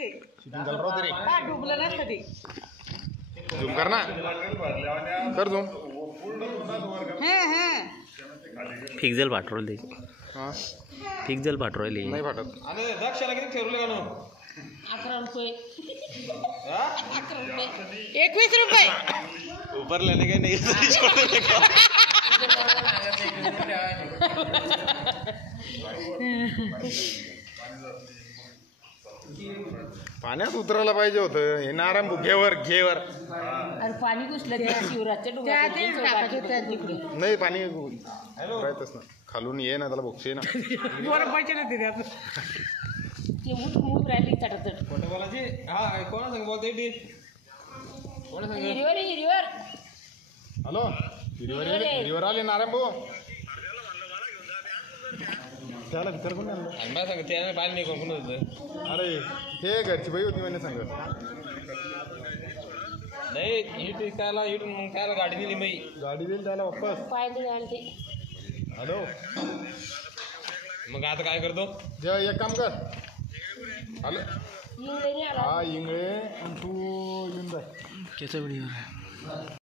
Shooting चालू राहू दे रे. डुबलं नसतं ते. झूम कर ना. कर झूम. फिक्झल पाठवले हां फिक्झल पाठवले नाही फाटत. आणि दक्षाला किती ठरवले का नो 11 रुपये. 11 21 रुपये. उभरले नाही काही नाही पाण्यात उतरायला पाहिजे होतं. हे नारायण घेवर घेवर. अरे पाणी घुसलं त्या शिवराजच्या डोंगरात तिकडे. नाही पाणी राहतच ना. खालून ये ना त्याला बघते ना. बरं पैसे नाही दिले आपण. ते मूठ राहिली चटाचट. कोणत्या बोलायची हा कोणा सांग बोलते डी कोणा सांग हिरीवर हॅलो हिरीवर आले नारायण भाऊ. त्याला विचार कोणी आणलं. मला सांग त्याने पाणी नाही कोण होतं. अरे हे घरची बाई होती म्हणे सांग. नाही इट त्याला इटून मग त्याला गाडी दिली मी गाडी देईल त्याला वापस. पाय दिले ते. हॅलो मग आता काय करतो जे एक काम कर. हॅलो इंगळे हा इंगळे आणि तू येऊन जाय. त्याचा व्हिडिओ